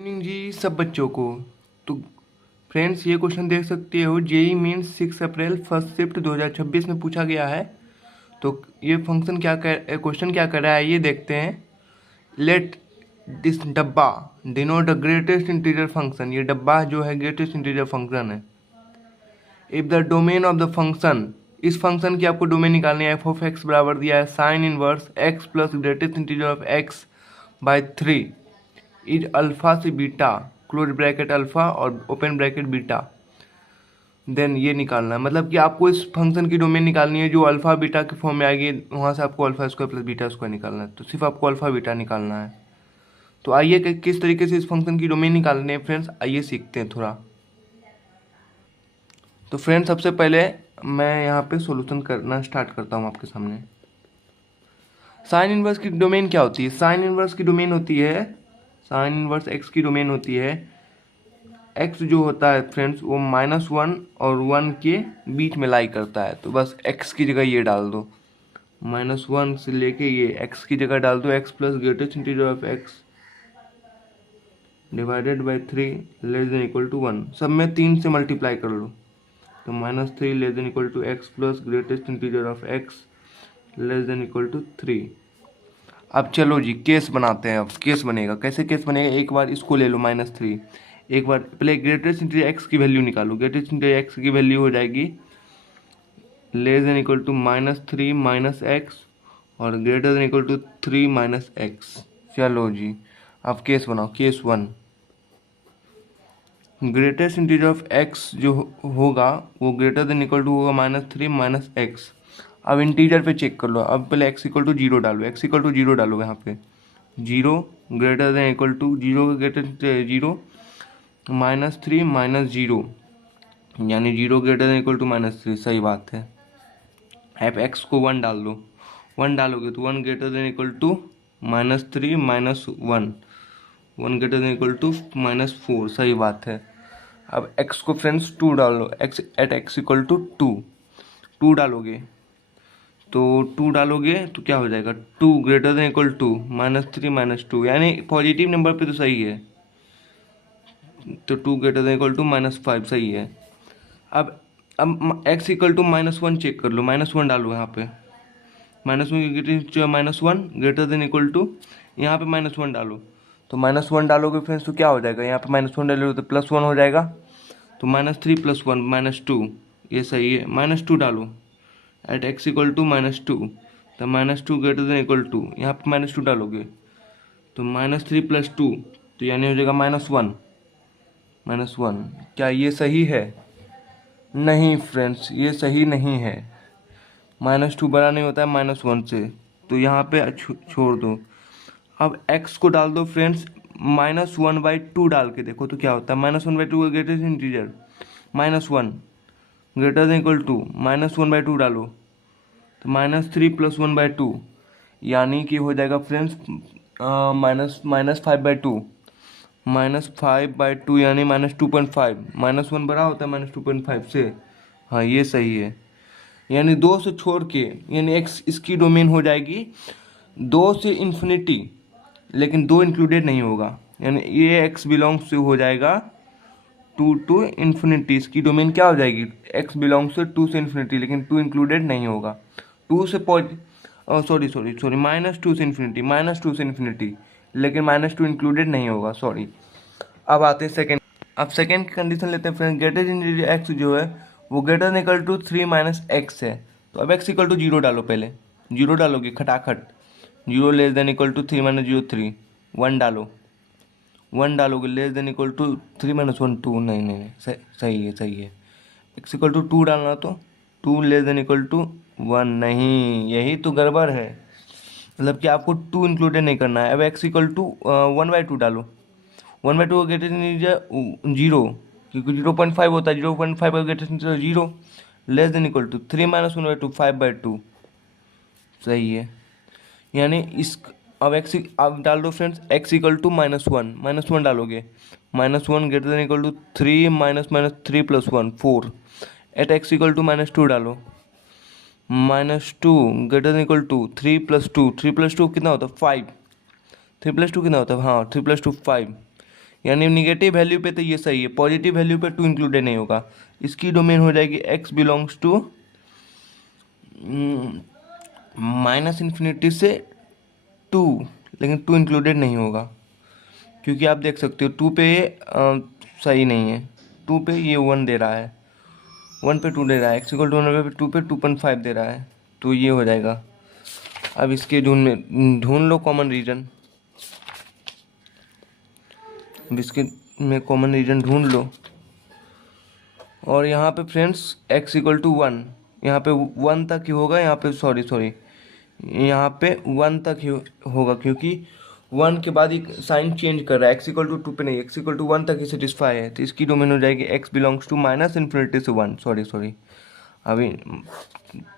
Evening जी सब बच्चों को। तो फ्रेंड्स ये क्वेश्चन देख सकते हो, JEE mains 6 April first shift 2026 में पूछा गया है। तो ये फंक्शन क्वेश्चन क्या कर रहा है ये देखते हैं। लेट दिस डब्बा denote the greatest integer function. ये डब्बा जो है ग्रेटेस्ट इंटीजर फंक्शन है। If the domain of the function, इस फंक्शन की आपको डोमेन निकालनी है। एफ ऑफ एक्स बराबर दिया है sine inverse X plus greatest integer of X by 3 is alpha से बीटा, क्लोज ब्रैकेट अल्फा और ओपन ब्रैकेट बीटा। देन ये निकालना है, मतलब कि आपको इस फंक्शन की डोमेन निकालनी है जो अल्फा बीटा के फॉर्म में आएगी। वहाँ से आपको alpha square plus beta square निकालना है। तो सिर्फ आपको अल्फा बीटा निकालना है। तो आइए किस तरीके से इस फंक्शन की डोमेन निकालनी है फ्रेंड्स, आइए सीखते हैं थोड़ा। तो फ्रेंड्स सबसे पहले मैं यहाँ पे सॉल्यूशन करना स्टार्ट करता हूँ आपके सामने। साइन इनवर्स की डोमेन क्या होती है? साइन इनवर्स की डोमेन होती है, साइन इनवर्स एक्स की डोमेन होती है, एक्स जो होता है फ्रेंड्स वो -1 और 1 के बीच में लाई करता है। तो बस एक्स की जगह ये डाल दो, -1 से लेके ये एक्स की जगह डाल दो, X plus greatest integer of X divided by 3 less than equal to 1। सब में 3 से मल्टीप्लाई कर लो। तो -3 less than equal to X plus greatest integer of X less than equal to 3। अब चलो जी केस बनाते हैं। अब केस बनेगा, कैसे केस बनेगा? एक बार इसको ले लो -3, एक बार पहले ग्रेटेस्ट इंटीजर एक्स की वैल्यू निकालो। ग्रेटेस्ट इंटीजर एक्स की वैल्यू हो जाएगी less than equal to -3 minus X और greater than equal to 3 minus X. चलो जी अब केस बनाओ। Case 1, greatest integer of X जो होगा वो ग्रेटर देन इक्वल टू होगा -3 माइनस एक्स। अब इंटीजर पे चेक कर लो। अब पहले एक्स इक्वल टू 0 डालो, एक्स इक्वल टू 0 डालो यहाँ पे। 0 greater than equal to 0 greater 0 -3 minus 0 यानी 0 ग्रेटर देन इक्वल टू -3। सही बात है। एफ एक्स को 1 डाल दो, 1 डालोगे तो 1 greater than equal to -3 minus 1, 1 greater than equal to -4। सही बात है। अब x को फ्रेंड्स 2 डाल लो, x at x equal to 2 डालोगे तो 2 डालोगे तो क्या हो जाएगा? 2 ग्रेटर देन इक्वल टू -3 -2 यानी पॉजिटिव नंबर पे तो सही है। तो 2 ग्रेटर देन इक्वल टू -5 सही है। अब x इक्वल टू -1 चेक कर लो, -1 डालो यहाँ पे। -1 ग्रेटर देन इक्वल टू यहाँ पे -1 डालो। तो -1 डालोगे फ्रेंड्स तो क्या हो जाएगा? यहाँ पे -1 डालोगे तो +1 हो जाएगा। तो -3 + 1 -2 ये सही है। -2 डालो एट x इक्वल टू -2। तो -2 ग्रेटर देन इक्वल टू यहाँ पे -2 डालोगे तो -3 + 2 तो यानी हो जाएगा -1। क्या ये सही है? नहीं फ्रेंड्स ये सही नहीं है। -2 बड़ा नहीं होता है -1 से, तो यहाँ पे छोड़ दो। अब x को डाल दो फ्रेंड्स, -1/2 डाल के देखो तो क्या होता है। -1/2 का greatest integer -1 greater than equal to -1/2 डालो तो -3 + 1/2 यानी कि हो जाएगा फ्रेंड्स -5/2 -5/2 यानी -2.5। -1 बड़ा होता है -2.5 से। हाँ ये सही है। यानी 2 से छोड़ के यानी x इसकी डोमेन हो जाएगी 2 से इन्फिनिटी, लेकिन 2 इंक्लूडेड नहीं होगा। यानी ये x बिलोंग्स से हो जाएगा 2 to इन्फिनिटी। इसकी डोमेन क्या हो जाएगी? x बिलोंग्स से 2 से इन्फिनिटी, लेकिन 2 इंक्लूडेड नहीं होगा। 2 से सॉरी -2 से इन्फिनिटी, -2 से इन्फिनिटी, लेकिन -2 इंक्लूडेड नहीं होगा। सॉरी। अब आते हैं सेकंड। अब सेकंड की कंडीशन लेते हैं फ्रेंड्स। ग्रेटर देन एक्स जो है वो greater than equal to 3 minus X है। तो अब x इक्वल टू 0 डालो। पहले 0 डालोगे खटाखट। 0 less than equal to 3 minus 0 3। 1 डालो, 1 डालोगे less than equal to 3 minus 1 2। नहीं सही है सही है। x इक्वल टू 2 डालना तो 2 लेस देन इक्वल टू 1। नहीं यही तो गड़बड़ है, मतलब कि आपको 2 इंक्लूडेड नहीं करना है। अब x इक्वल टू 1/2 डालो। 1/2 का ग्रेटेस्ट इंटीजर 0, क्योंकि 0.5 होता है। 0.5 का greatest integer 0 less than equal to 3 minus 1/2 5/2। सही है। यानी इस अब x अब डाल दो फ्रेंड्स। x इक्वल टू -1 डालोगे। -1 greater than equal to 3 -3 + 1 4 at x equal to -2 डालो। -2 ग्रेटर देन इक्वल टू 3 + 2 3 + 2 कितना होता है? 5। 3 + 2 कितना होता है? हाँ 3 + 2 5। यानी निगेटिव वैल्यू पे तो ये सही है, पॉजिटिव वैल्यू पे टू इंक्लूडेड नहीं होगा। इसकी डोमेन हो जाएगी x belongs to minus infinity से 2, लेकिन 2 इंक्लूडेड नहीं होगा क्योंकि आप देख सकते हो 2 पे ये सही नहीं है, 2 पे ये 1 दे रहा है, 1 पे 2 दे रहा है, x इक्वल टू 1 पे 2 पे 2.5 दे रहा है, तो ये हो जाएगा। अब इसके ढूंढ लो कॉमन रीजन, अब इसके में कॉमन रीजन ढूंढ लो। और यहाँ पे फ्रेंड्स x इक्वल टू 1, यहाँ पे 1 तक ही होगा, यहाँ पे सॉरी यहाँ पे 1 तक ही होगा क्योंकि 1 के बाद ही साइन चेंज कर रहा है, x इक्वल टू 2 पे नहीं, x इक्वल टू 1 तक ही सेटिस्फाई है, तो इसकी डोमेन हो जाएगी x belongs to minus infinity से 1। सॉरी अभी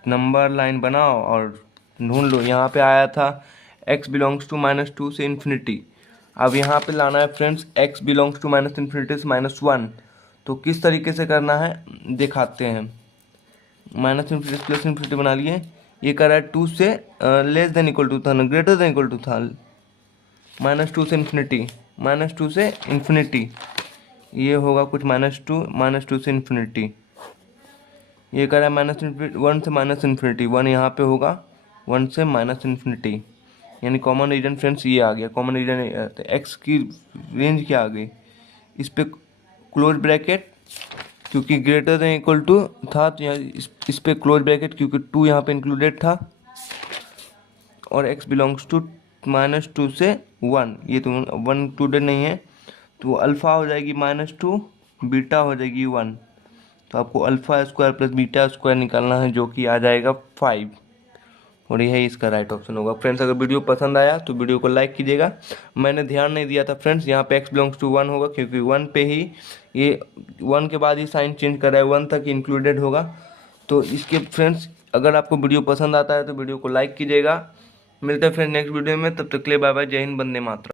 नंबर लाइन बनाओ और ढूंढ लो। यहाँ पे आया था x बिलोंग्स टू -2 से इन्फिनिटी, अब यहाँ पे लाना है friends x belongs to minus infinity से -1। तो किस तरीके से करना है दिखाते हैं। माइनस इन्फिनिटी प्लस इन्फिनिटी बना लिए, ये कर रहा है 2 से लेस देन इक्वल टू था, ग्रेटर देन इक्वल टू था, -2 से इन्फिनिटी, -2 से इन्फिनिटी, ये होगा कुछ -2 से इन्फिनिटी, ये कर रहा है -1 से माइनस इन्फिनिटी, 1 यहाँ पे होगा 1 से माइनस इन्फिनिटी, यानी कॉमन रीजन फ्रेंड्स ये आ गया। कॉमन रीजन एक्स की रेंज क्या आ गई, इस पे क्लोज ब्रैकेट क्योंकि ग्रेटर देन इक्वल टू था, तो यहाँ इस पे क्लोज ब्रैकेट क्योंकि 2 यहाँ पे इंक्लूडेड था, और x बिलोंग्स टू -2 से 1, ये तो 1 इंक्लूडेड नहीं है, तो अल्फ़ा हो जाएगी -2, बीटा हो जाएगी 1, तो आपको alpha square plus beta square निकालना है जो कि आ जाएगा 5, और यही इसका राइट ऑप्शन होगा। फ्रेंड्स अगर वीडियो पसंद आया तो वीडियो को लाइक कीजिएगा। मैंने ध्यान नहीं दिया था फ्रेंड्स, यहाँ पे x बिलोंग्स टू 1 होगा क्योंकि 1 पे ही ये 1 के बाद ही साइन चेंज कर रहा है, 1 तक इंक्लूडेड होगा। तो इसके फ्रेंड्स अगर आपको वीडियो पसंद आता है तो वीडियो को लाइक कीजिएगा। मिलते हैं फ्रेंड्स नेक्स्ट वीडियो में, तब तक के लिए बाय बाय, जय हिंद, वंदे मातरम।